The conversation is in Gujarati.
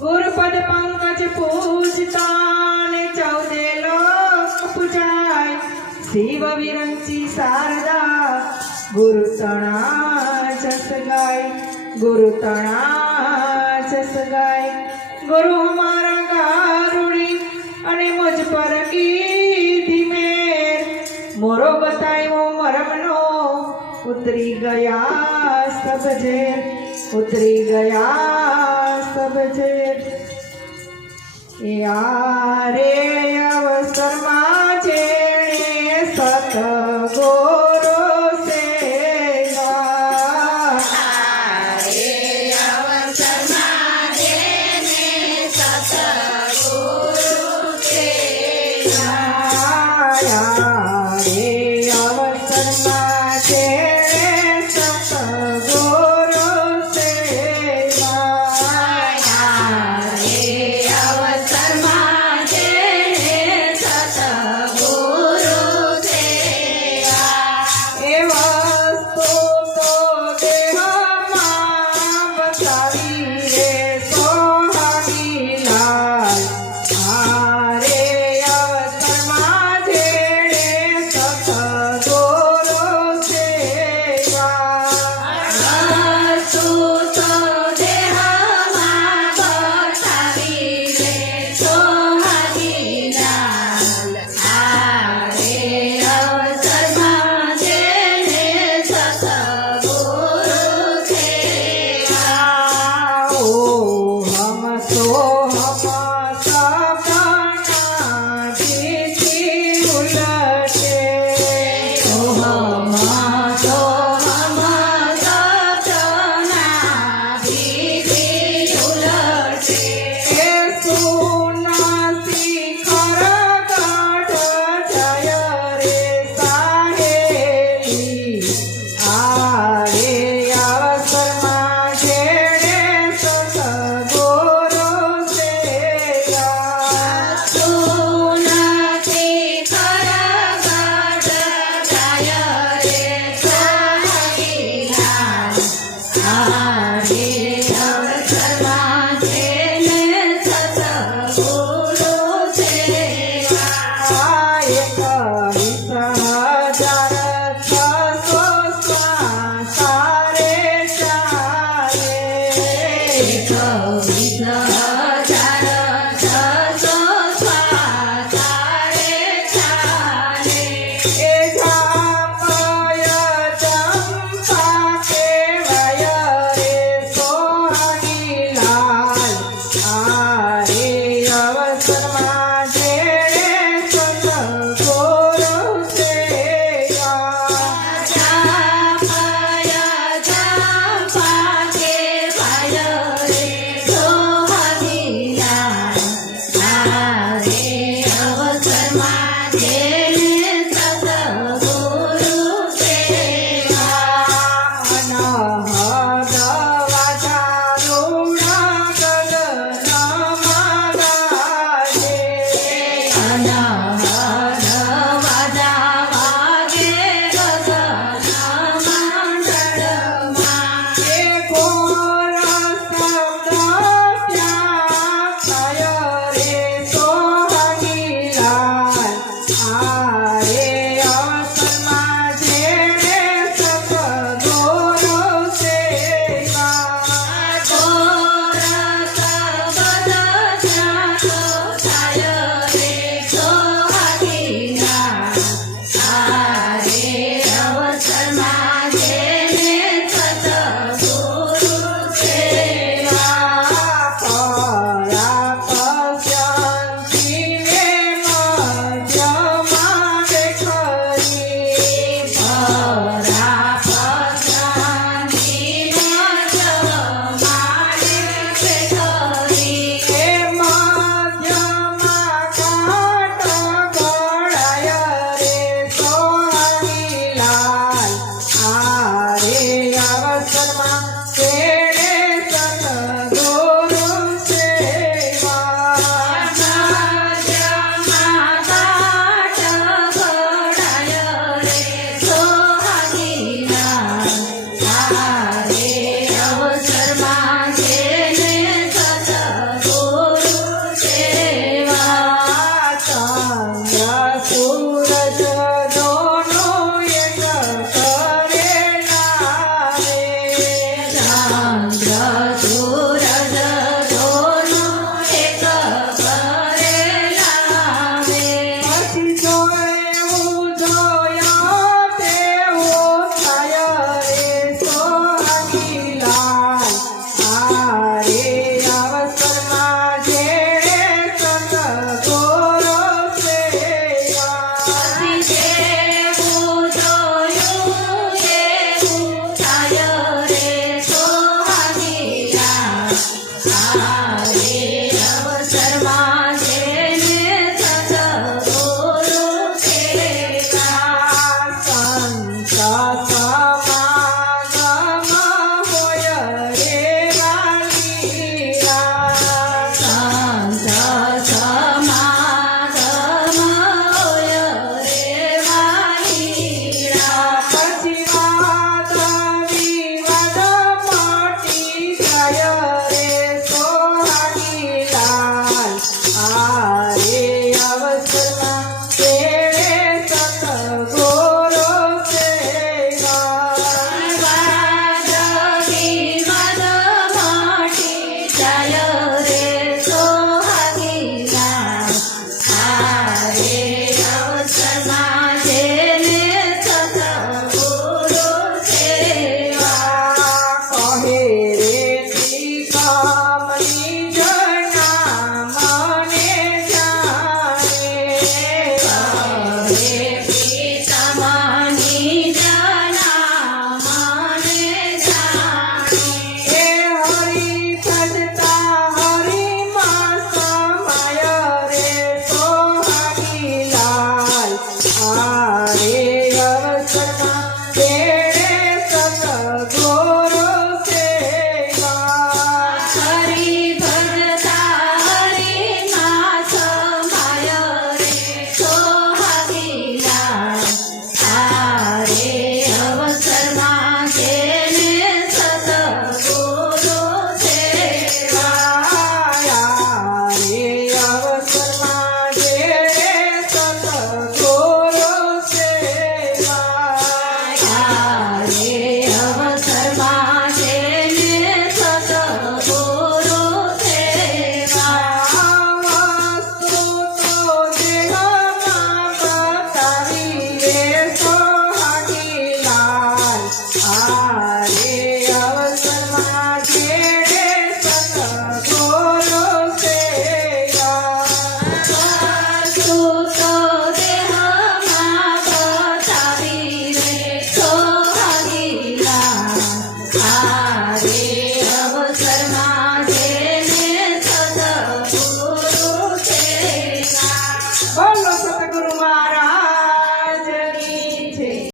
ગુરુપદ પંકજ પૂજતા ને ચૌદે લોક પૂજાય. શિવ વિરંચી શારદા, ગુરુ તણા જસ ગાય. ગુરુ તણા જસ ગાય. ગુરુ હમારા કારુણી અને મુજ પર કીધી મેર. મોરો બતાવ્યો મરમનો, ઉતરી ગયા સબ ઝેર. ઉતરી ગયા સબ ઝેર યારે Gloria.